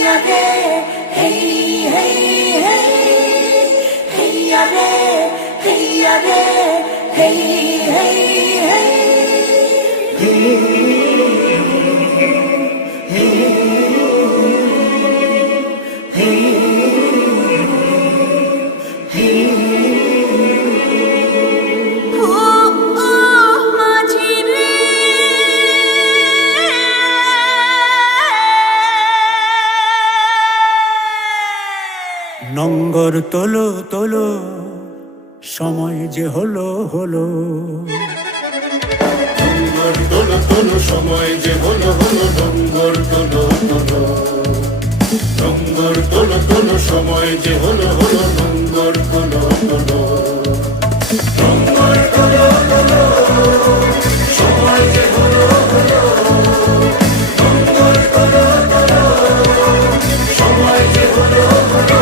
হেইয়া রে হেই হেই হেই হেইয়া রে হেইয়া রে হেই হেই হেই নঙ্গর তোলো তোলো, সময় যে হলো হলো। নঙ্গর তোলো তোলো, সময় যে হলো হলো। নঙ্গর তোলো তোলো, নঙ্গর তোলো তোলো, সময় যে হলো হলো। নঙ্গর তোলো তোলো, নঙ্গর তোলো তোলো, সময় যে হলো হলো। নঙ্গর তোলো তোলো, সময় যে হলো হলো।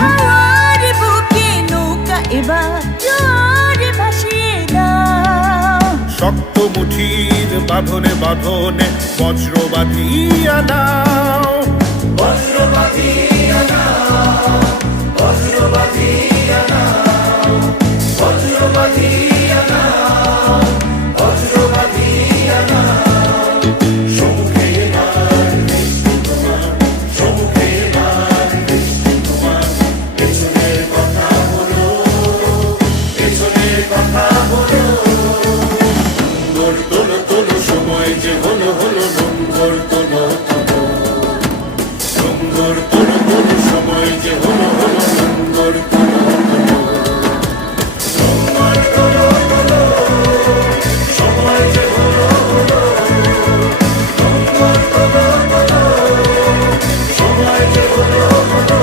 হাওয়ার বুকে নৌকা এবার জোরে ভাসিয়ে দাও। শক্ত মুঠির বাঁধনে বাঁধনে বজ্র বাঁধিয়া নাও। বজ্র বাঁধিয়া নাও, বজ্র বাঁধিয়া নাও, বজ্র বাঁধিয়া নাও, বজ্র বাঁধিয়া নাও। সম্মুখে এবার বৃষ্টি তোমার, সম্মুখে এবার বৃষ্টি তোমার। পেছনের কথা বলো, পেছনের কথা বলো। নঙ্গর তোলো তোলো, সময় যে হলো হলো। নঙ্গর তোলো তোলো, নঙ্গর তোলো তোলো, সময় যে হলো হলো। নঙ্গর তোলো তোলো, নঙ্গর তোলো তোলো, সময় যে হলো হলো। নঙ্গর তোলো তোলো, সময় যে হলো হলো।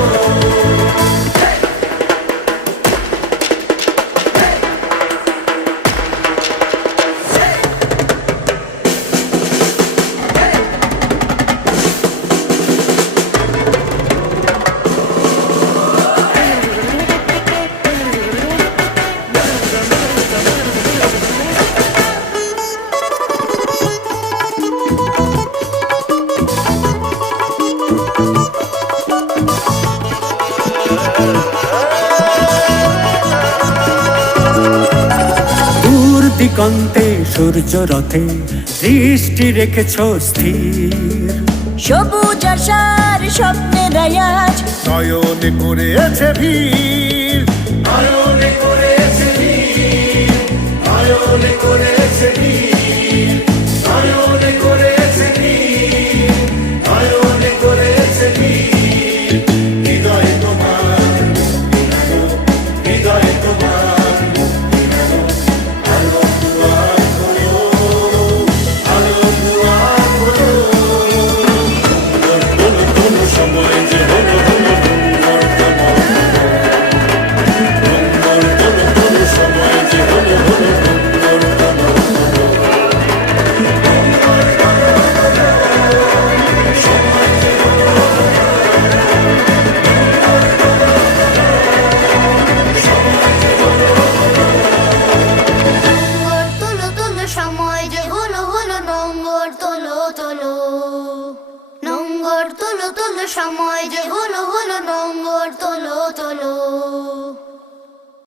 দূর দিগন্তে সূর্য রথে দৃষ্টি রেখেছ স্থির। সবুজ আশার স্বপ্নের আয়াজ নয়নে করেছে ভিড়, নয়নে করেছে ভিড়, নয়নে করেছে ভিড়, নয়নে করেছে ভিড়, নয়নে করেছে ভিড়। হৃদয় তোমার মুক্তি নাও, হৃদয় তোমার মুক্তি নাও। আলো দুয়ার খোলো, আলো দুয়ার খোলো। নঙ্গর তোলো তোলো, সময় যে হলো হলো। নঙ্গর তোলো তোলো, নঙ্গর তোলো তোলো, সময় যে হলো হলো। নঙ্গর তোলো তোলো, নঙ্গর তোলো তোলো, সময় যে হলো হলো। নঙ্গর তোলো তোলো, সময় যে হলো হলো। নোংর তোলো তোলো, সময় যে হলো হলো। নোংর তোলো তোলো, নোংর তোলো তোলো, সময় যে হলো হলো। নোংর তোলো তোলো।